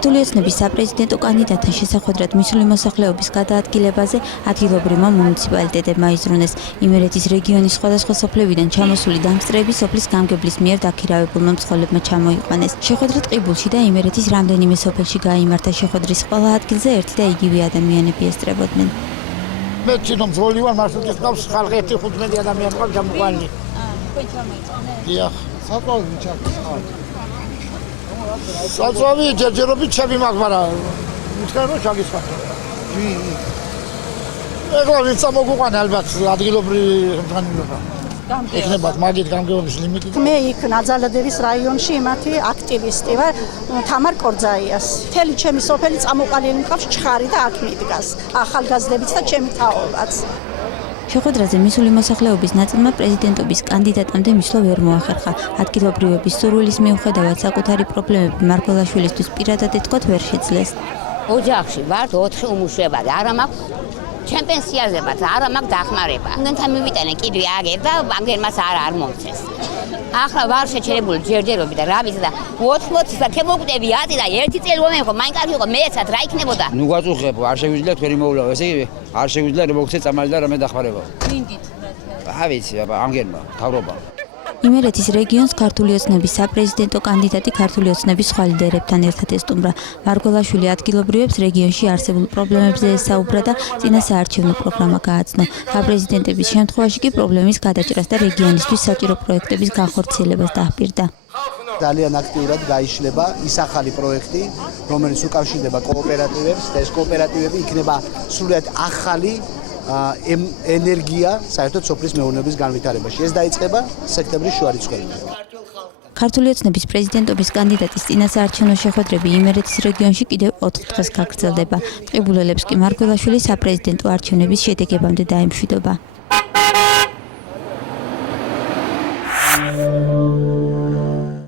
ქართული ოცნების საპრეზიდენტო კანდიდატთან შესახვედრად მისული მოსახლეობის გადაადგილებაზე ადგილობრივმა მუნიციპალიტეტებმა იზრუნეს. იმერეთის რეგიონის სხვადასხვა სოფლებიდან ჩამოსული დამსწრეები სოფლის გამგებლის მიერ დაქირავებულმა მცხოვრებმა ჩამოიყვანეს. შეხვედრა ტყიბულში და იმერეთის რამდენიმე სოფელში გაიმართა. შეხვედრის ყველა ადგილზე ერთი და იგივე ადამიანები ესწრებოდნენ. მე ცინომ ძველი ვარ, მარშრუტის ყავს ხალხი 15 ადამიანი ყავს გამოყვანილი. თქვენ ჩამოიყვანეთ? დიახ. საწვავი ჩაქცევთ. საწვავი ჯერჯერობით ჩემი მაქვს, მაგრამ მითხარ რომ ჩაგისხათ. ეგლა ვინც მოგუყვანა ალბათ ადგილობრივი ხელმძღვანელობა. ეხნებათ მაგით გამგეობის ლიმიტი. მე იქ ნაძალადერის რაიონში იმათი აქტივისტი ვარ, თამარ კორძაიას. მთელი ჩემი სოფელი წამოყალილი მყავს ჩხარი და აქ მიდგას. ახალგაზრდებიც და ჩემი თაობაც. შეხვედრაზე მისული მოსახლეობის ნაწილმა პრეზიდენტობის კანდიდატამდე მისვლა ვერ მოახერხა. ადგილობრივების სურვილის მიუხედავად საკუთარი პრობლემები მარგველაშვილისთვის პირადად ეთქვათ ვერ შეძლეს. ოჯახში ვართ 4 უმუშევრად, არა მაქვს ჩემ პენსიაზე ვართ, არა მაქვს დახმარება. უნდათ მივიტანე კიდე აგერ და ბანკერმაც არ მომწეს. ახლა ვარ შეჩერებული ჯერჯერობით და რა ვიცი და 80 და ქემოკვდები 10 და 1 წელი ვამექო, მაინც კარგი იყო, მეცად რა იქნებოდა? ნუ გაწუხებ, არ შეგვიძლია თქვენი მოვლავა, ესე იგი, არ შეგვიძლია რომ მოგცე წამალი და რამე დახმარება. მინდით რა. რა ვიცი, ამგერმა, თავრობა. იმერეთის რეგიონს ქართული ოცნების საპრეზიდენტო კანდიდატი ქართული ოცნების სხვა ლიდერებთან ერთად ესტუმრა. მარგველაშვილი ადგილობრივებს რეგიონში არსებულ პრობლემებზე ესაუბრა და წინა საარჩევნო პროგრამა გააცნო. საპრეზიდენტების შემთხვევაში კი პრობლემის გადაჭრას და რეგიონისთვის საჭირო პროექტების განხორციელებას დაჰპირდა. ძალიან აქტიურად გაიშლება ის ახალი პროექტი, რომელიც უკავშირდება კოოპერატივებს და ეს კოოპერატივები იქნება სრულიად ახალი ენერგია საერთოდ სოფლის მეურნეობის განვითარებაში. ეს დაიწყება სექტემბრის შუა რიცხვებით. ქართული ოცნების პრეზიდენტობის კანდიდატის წინასაარჩევნო შეხვედრები იმერეთის რეგიონში კიდევ 4 დღეს გაგრძელდება. ტყიბულელებს კი მარგველაშვილი საპრეზიდენტო არჩევნების შედეგებამდე დაემშვიდობა.